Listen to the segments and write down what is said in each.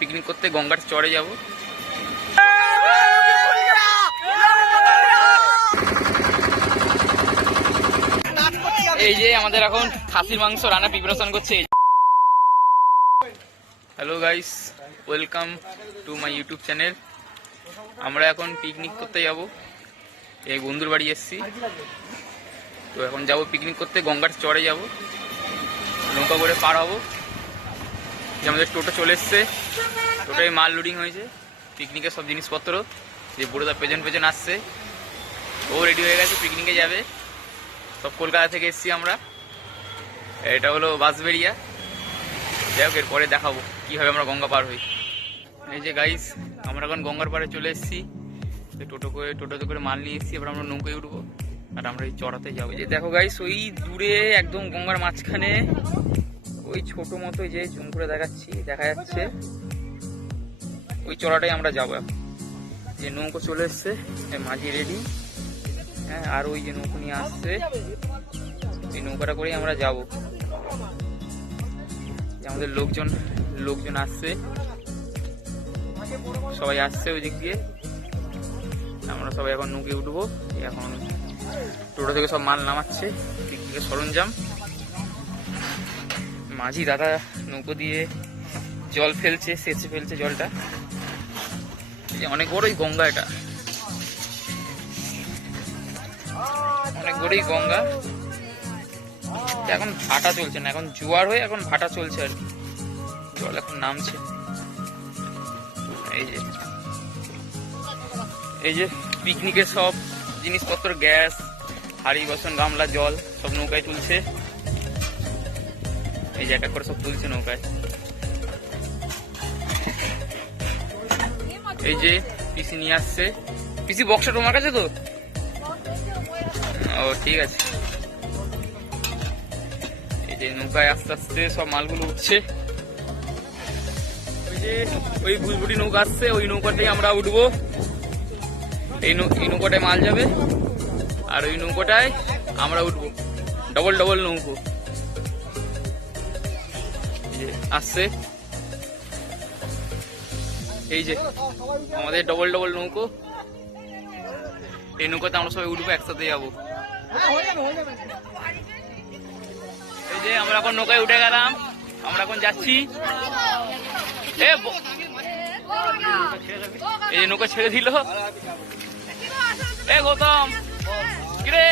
Picnic করতে গঙ্গার চড়ে যাব। এই যে আমাদের এখন খাসির মাংস রান্না প্রিপারেশন করছে। Hello guys, welcome to my YouTube channel. আমরা এখন পিকনিক করতে যাব, এই বন্ধুর বাড়ি এসেছি। তো এখন যাব পিকনিক করতে, গঙ্গার চড়ে যাব, নৌকা করে পার হবো। যে আমাদের টোটো চলে এসছে, টোটোয় মাল লোডিং হয়েছে, পিকনিকের সব জিনিসপত্র। যে বুড়োদা পেছন আসছে, ও রেডি হয়ে গেছে, পিকনিকে যাবে। সব কলকাতা থেকে এসেছি আমরা। এটা হলো বাঁশবেড়িয়া। যাই হোক, এরপরে দেখাবো কীভাবে আমরা গঙ্গা পার হই। এই যে গাইস, আমরা এখন গঙ্গার পাড়ে চলে এসেছি। টোটোতে করে মাল নিয়ে এসেছি। এবার আমরা নৌকায় উঠবো আর আমরা এই চড়াতে যাবো। যে দেখো গাইস, ওই দূরে একদম গঙ্গার মাঝখানে ওই ছোট মতো যে জুম করে দেখা যাচ্ছে, ওই চড়াটাই আমরা যাবো। যে নৌকো চলে এসছে, মাঝি রেডি। হ্যাঁ, আর ওই যে নৌকো নিয়ে আসছে, এই নৌকাটা করেই আমরা যাব। আমাদের লোকজন আসছে, সবাই আসছে ওই দিক দিয়ে। আমরা সবাই এখন নৌকে উঠবো। এখন টোটো থেকে সব মাল নামাচ্ছে, পিকনিকের সরঞ্জাম। মাঝি দাদা নৌকো দিয়ে জল ফেলছে, সেচে ফেলছে জলটা। অনেক বড়ই গঙ্গা, এটা অনেক বড়ই গঙ্গা। এখন ভাটা চলছে না, এখন জোয়ার হয়ে এখন ভাটা চলছে আর কি। জল এখন নামছে। এই যে পিকনিকের সব জিনিসপত্র, গ্যাস, হাঁড়ি বাসন, গামলা, জল সব নৌকায় তুলছে। এই যে এক এক করে সব তুলছে নৌকায়। এই যে পিসি নিয়ে আসছে। পিসি, বক্সটা তোমার কাছে তো? ও ঠিক আছে। এই যে নৌকায় আস্তে আস্তে সব মালগুলো উঠছে। ওই যে ওই বুলবুটি নৌকা আসছে, ওই নৌকাতেই আমরা উঠবো। এই নৌকাটায় মাল যাবে আর ওই নৌকাটায় আমরা উঠবো। ডবল নৌকো আসছে। এই যে আমাদের ডবল নৌকো, এই নৌকাতে আমরা সবাই উঠবো, একসাথে যাবো। এই যে আমরা এখন নৌকায় উঠে গেলাম, আমরা এখন যাচ্ছি। এই যে নৌকা ছেড়ে দিল। গৌতম, কিরে,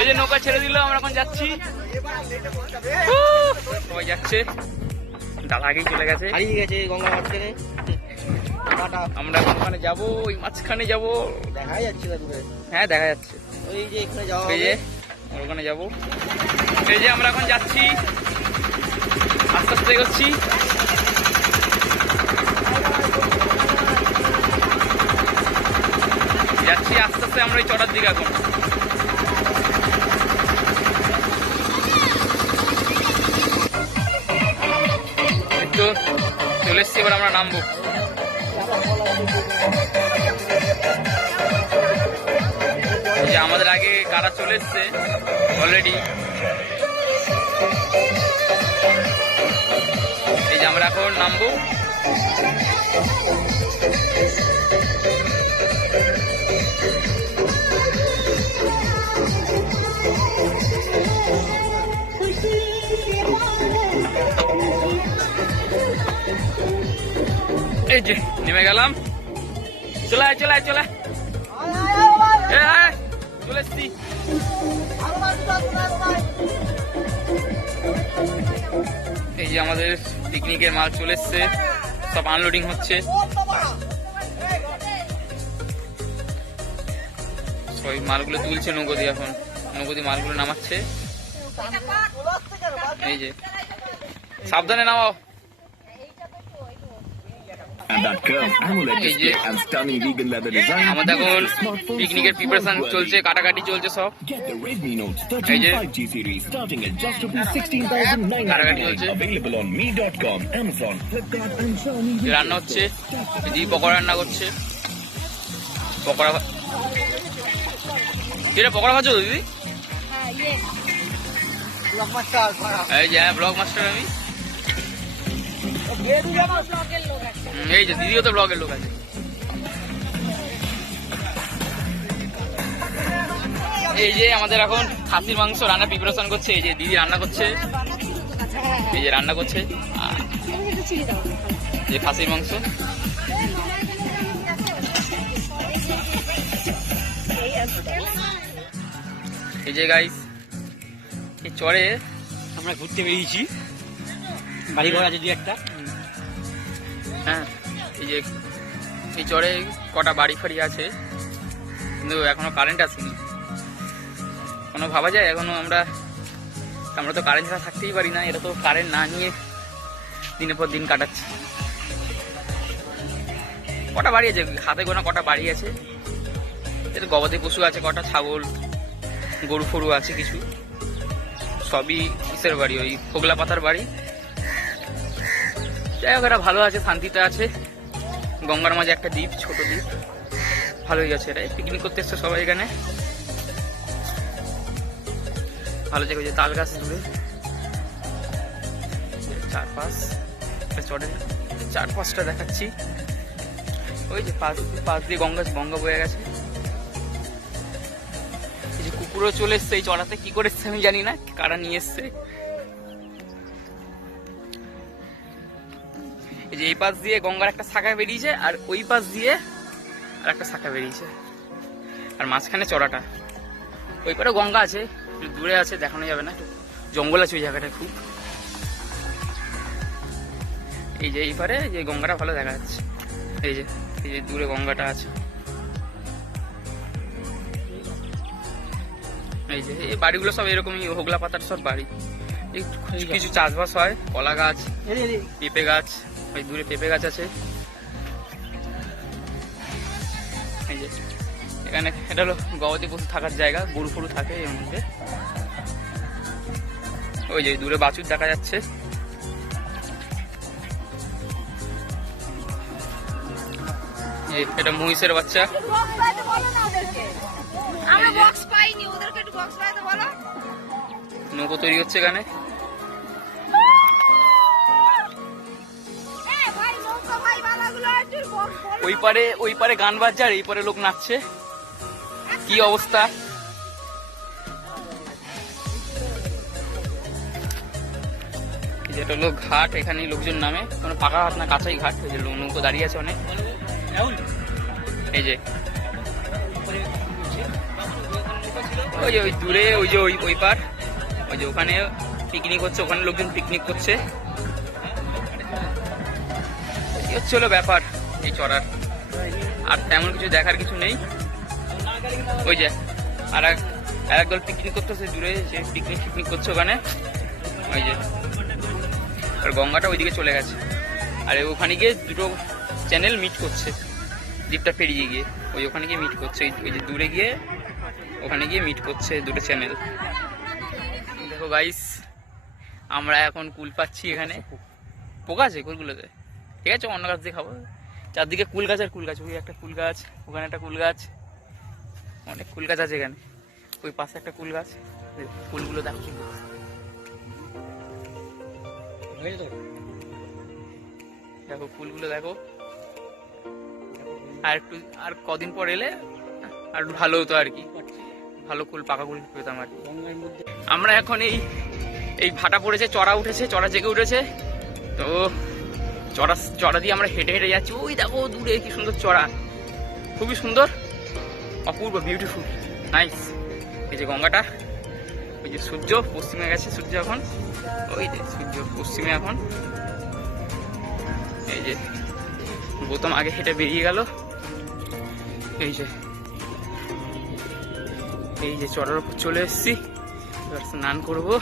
এই যে নৌকা ছেড়ে দিল, আমরা এখন যাচ্ছি। সবাই যাচ্ছে, দাদা আগেই চলে গেছে, হারিয়ে গেছে গঙ্গা মাঝখানে। আমরা ওখানে যাবো, ওই মাঝখানে যাবো। দেখা যাচ্ছে না দূরে? হ্যাঁ, দেখা যাচ্ছে। ওই যে এখানে যাবো, এই যে ওখানে যাবো। এই যে আমরা এখন যাচ্ছি, আস্তে আস্তে এগোচ্ছি। যাচ্ছি আস্তে আস্তে আমরা এই চড়ার দিকে। এখন তো চলে এসছি, এবার আমরা নামবো। যে আমাদের আগে কারা চলে এসছে অলরেডি। এই যে আমরা এখন নামবো। এই যে নেমে গেলাম। চলে চলে এসছি। এই যে আমাদের পিকনিকের মাল চলে এসছে, সব আনলোডিং হচ্ছে। সবাই মালগুলো তুলছে নৌকো দিয়ে, এখন নৌকো দিয়ে মালগুলো নামাচ্ছে। এই যে সাবধানে নামাও। আমাদের এখন পিকনিকের প্রিপারেশন চলছে, কাটাকাটি চলছে সব। এই যে কাটাকাটি চলছে, রান্না হচ্ছে। দিদি পকোড়া রান্না করছে। পকোড়া খাচ্ছো দিদি? এই যে ব্লগ মাস্টার আমি। এই যে দিদিও তো ব্লগের লোক আছে। এই যে আমাদের এখন খাসির মাংস রান্না প্রিপারেশন করছে। এই যে দিদি রান্না করছে, এই যে রান্না করছে যে খাসির মাংস। এই যে গাইস, এই চরে আমরা ঘুরতে বেরিয়েছি, বাড়ি ঘর আছে দু একটা। হ্যাঁ, এই যে এই চরে কটা বাড়ি ফাড়ি আছে, কিন্তু এখনো কারেন্ট আসেনি। কোনো ভাবা যায় এখনো আমরা তো কারেন্ট ছাড়া থাকতেই পারি না। এটা তো কারেন্ট না নিয়ে দিনের পর দিন কাটাচ্ছি। কটা বাড়ি আছে হাতে গোনা, কটা বাড়ি আছে। এটা গবাদি পশু আছে কটা, ছাগল গরু ফরু আছে কিছু। সবই কিসের বাড়ি, ওই ফোগলা পাতার বাড়ি। যাই হোক, এরা ভালো আছে, শান্তিতে আছে। গঙ্গার মাঝে একটা দ্বীপ, ছোট দ্বীপ, ভালোই আছে। এরা পিকনিক করতে এসছে সবাই এখানে, ভালো জায়গা। যে তাল গাছ দূরে, চড়ে 4-5টা দেখাচ্ছি। ওই যে পাশ দিয়ে গঙ্গা বয়ে গেছে। এই যে কুকুরও চলে এসছে এই চড়াতে, কি করে এসছে আমি জানি না, কারা নিয়ে এসছে। এই যে এই পাশ দিয়ে গঙ্গার একটা শাখা বেরিয়েছে, আর ওই পাশ দিয়ে আর একটা শাখা বেরিয়েছে, আর মাঝখানে চড়াটা। ওই পারে গঙ্গা আছে, দূরে আছে, দেখানো যাবে না, জঙ্গল আছে ওই জায়গাটা খুব। এই যে এই পারে যে গঙ্গাটা ভালো দেখা যাচ্ছে। এই যে দূরে গঙ্গাটা আছে। এই যে এই বাড়িগুলো সব এরকমই, হোগলা পাতার সব বাড়ি। কিছু চাষবাস হয়, কলা গাছ, পেঁপে গাছ, ওই দূরে পেঁপে গাছ আছে। এই যে এখানে এটা হলো গবাদি পশু থাকার জায়গা, গরু ফরু থাকে এর মধ্যে। ওই যে দূরে বাছুর দেখা যাচ্ছে। এটা মহিষের বাচ্চা। নৌকো তৈরি হচ্ছে এখানে। ওই পারে গান বাজছে, আর এই পারে লোক নাচছে। কি অবস্থা! যেটা হলো ঘাট, এখানে লোকজন নামে, কোনো পাকা ঘাট না, কাঁচাই ঘাট। এই যে নৌকো দাঁড়িয়ে আছে অনেক। এই যে ওই দূরে ওই পার, ওই যে ওখানে পিকনিক হচ্ছে, ওখানে লোকজন পিকনিক করছে। এই হচ্ছে হলো ব্যাপার এই চড়ার। আর তেমন কিছু দেখার কিছু নেই। ওই যে আর এক দল পিকনিক করতেছে দূরে, যে পিকনিক করছে ওখানে। ওই যে আর গঙ্গাটা ওইদিকে চলে গেছে, আর ওখানে গিয়ে দুটো চ্যানেল মিট করছে, দ্বীপটা পেরিয়ে গিয়ে ওখানে গিয়ে মিট করছে। ওই যে দূরে গিয়ে ওখানে গিয়ে মিট করছে দুটো চ্যানেল। দেখো গাইস, আমরা এখন কুল পাচ্ছি। এখানে পোকা আছে কুলগুলোতে, ঠিক আছে, অন্য গাছ দিয়ে খাবো। চারদিকে কুল গাছ আর কুল গাছ। ওই একটা কুল গাছ, ওখানে একটা কুল গাছ, অনেক কুল গাছ আছে এখানে। ওই পাশে একটা কুল গাছ, ফুলগুলো দেখো, দেখো ফুলগুলো দেখো। আর কদিন পর এলে আর ভালো হতো আর কি, ভালো কুল, পাকা কুল পেতাম আর কি। আমরা এখন এই ভাটা পড়েছে, চড়া উঠেছে, চড়া জেগে উঠেছে। তো চড়া দিয়ে আমরা হেঁটে হেঁটে যাচ্ছি। ওই দেখো দূরে কি সুন্দর চড়া, খুবই সুন্দর, অপূর্ব, বিউটিফুল, নাইস। এই যে গঙ্গাটা, ওই যে সূর্য পশ্চিমে গেছে, সূর্য এখন, ওই যে সূর্য পশ্চিমে এখন। এই যে গৌতম আগে হেঁটে বেরিয়ে গেল। এই যে চড়ার উপর চলে এসেছি, এবার স্নান করবো,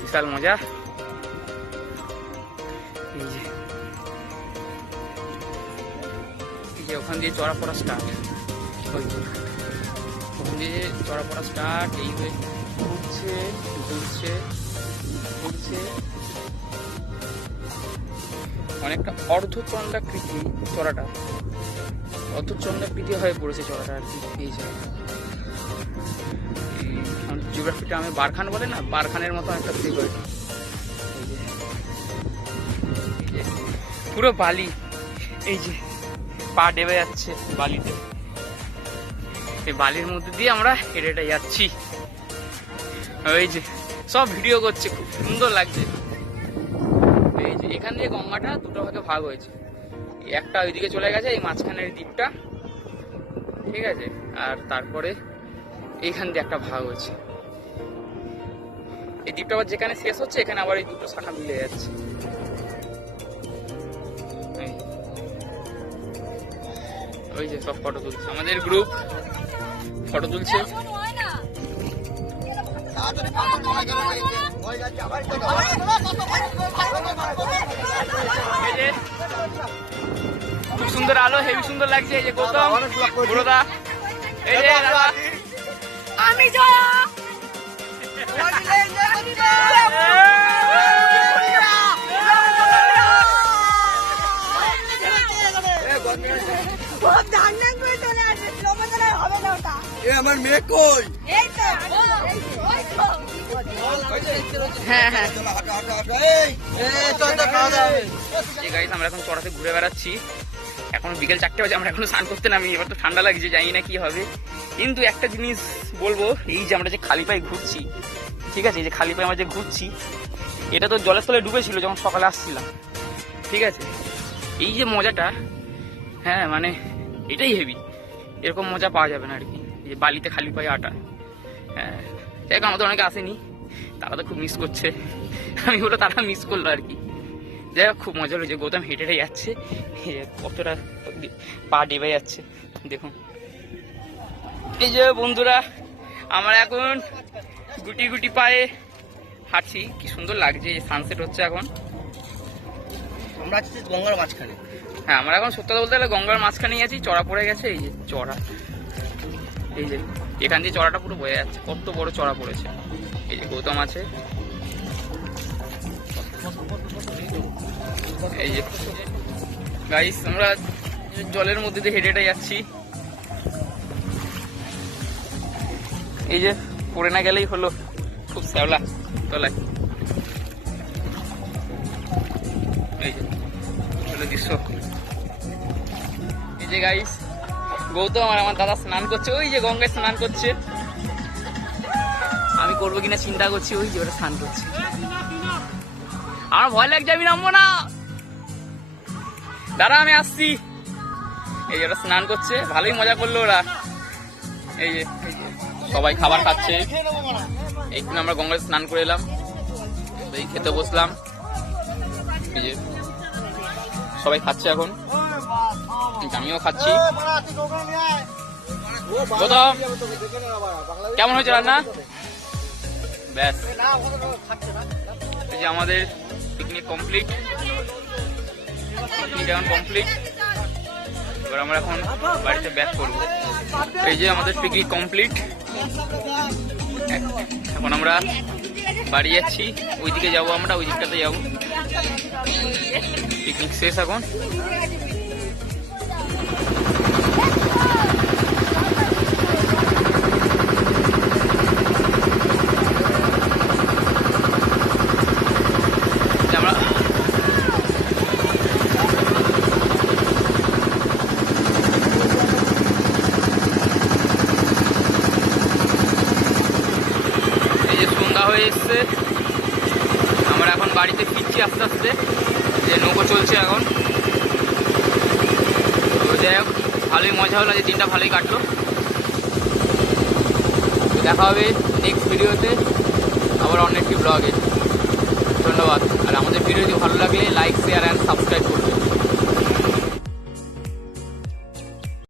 বিশাল মজা। এই যে ওখান দিয়ে চড়া পড়া স্টার্ট, ওখান দিয়ে চড়া পড়া স্টার্ট। এই হয়ে ঘুরছে ঘুরছে ঘুরছে, অনেকটা অর্ধচন্দ্রাকৃতি চড়াটা, অর্ধচন্দ্রাকৃতি হয়ে পড়েছে চড়াটা আর কি। এই যে জিওগ্রাফিটা আমি বারখান বলে না, বারখানের মতো একটা ফিগার। এই যে পুরো বালি, এই যে পা ডেবে যাচ্ছে বালিতে। এই বালির মধ্যে দিয়ে আমরা হেঁটে হেঁটে যাচ্ছি। এই যে সব ভিডিও করছে, খুব সুন্দর লাগছে। এই যে এখান দিয়ে গঙ্গাটা দুটো ভাগে ভাগ হয়েছে, একটা ওইদিকে চলে গেছে এই মাঝখানের দ্বীপটা, ঠিক আছে, আর তারপরে এইখান দিয়ে একটা ভাগ হয়েছে। এই দ্বীপটা আবার যেখানে শেষ হচ্ছে এখানে আবার এই দুটো শাখা মিলে যাচ্ছে। ওই যে সব ফটো তুলছে, আমাদের গ্রুপ ফটো তুলছে। খুব সুন্দর আলো, হেভি সুন্দর লাগছে। এই যে গৌতম, বুড়োদা, এই যে দাদা, আমি আমার মেয়ে কই? হ্যাঁ হ্যাঁ আমরা এখন চড়াতে ঘুরে বেড়াচ্ছি। এখন বিকেল 4টে বাজে, আমরা এখনো স্নান করতে নামি। এবার তো ঠান্ডা লাগছে, জানি না কি হবে। কিন্তু একটা জিনিস বলবো, এই যে আমরা যে খালি পায়ে ঘুরছি, ঠিক আছে, এই যে খালি পায়ে আমরা যে ঘুরছি, এটা তো জলের তলে ডুবেছিল যখন সকালে আসছিলাম, ঠিক আছে। এই যে মজাটা, হ্যাঁ মানে এটাই হেভি, এরকম মজা পাওয়া যাবে না আর কি, এই যে বালিতে খালি পায়ে আটা। হ্যাঁ যাই হোক, আমাদের অনেকে আসেনি, তারা তো খুব মিস করছে, আমি বলো তারা মিস করলো আর কি। যাই হোক খুব মজা হয়েছে। গৌতম হেঁটে হেঁটে যাচ্ছে, কতটা পা ডেবে যাচ্ছে দেখুন। এই যে বন্ধুরা, আমরা এখন গুটি গুটি পায়ে হাঁটছি, কি সুন্দর লাগছে। সানসেট হচ্ছে এখন, আমরা আছি গঙ্গার মাঝখানে। হ্যাঁ আমরা এখন সত্যি কথা বলতে গেলে গঙ্গার মাঝখানেই আছি। চড়া পড়ে গেছে, এই যে চড়া, এই যে এখান দিয়ে চড়াটা পুরো বয়ে যাচ্ছে, কত বড় চড়া পড়েছে। এই যে গৌতম আছে, এই যে গাইস আমরা জলের মধ্যে দিয়ে হেঁটে হেঁটে যাচ্ছি। এই যে পড়ে না গেলেই হলো, খুব শ্যাওলা তলায়। এই যে হলো দৃশ্য। এই যে গাইস গৌতম আর আমার দাদা স্নান করছে, ওই যে গঙ্গায় স্নান করছে। আমি করবো কিনা চিন্তা করছি, ওই যে ওরা স্নান করছে। আমার ভয় লাগছে, আমি নামবো না, দাঁড়া আমি আসছি। এই যে ওরা স্নান করছে, ভালোই মজা করলো ওরা। এই যে সবাই খাবার খাচ্ছে, একটু আমরা গঙ্গায় স্নান করে এলাম, এই খেতে বসলাম। এই যে সবাই খাচ্ছে এখন, আমিও খাচ্ছি। গৌতম কেমন হয়েছে রান্না? ব্যাস, এই যে আমাদের পিকনিক কমপ্লিট, পিকনিক এখন কমপ্লিট। এবার আমরা এখন বাড়িতে ব্যাক করবো। এই যে আমাদের পিকনিক কমপ্লিট, এখন আমরা বাড়ি যাচ্ছি। ওইদিকে যাবো, আমরা ওই দিকটাতে যাবো। পিকনিক শেষ এখন। হয়ে এসছে, আমরা এখন বাড়িতে ফিরছি আস্তে আস্তে, যে নৌকো চলছে এখন। তো যাই হোক ভালোই মজা হলো, যে দিনটা ভালোই কাটলো। দেখা হবে নেক্সট ভিডিওতে, আবার অন্য একটি ব্লগে। ধন্যবাদ। আর আমাদের ভিডিও যদি ভালো লাগলে লাইক, শেয়ার অ্যান্ড সাবস্ক্রাইব করুন।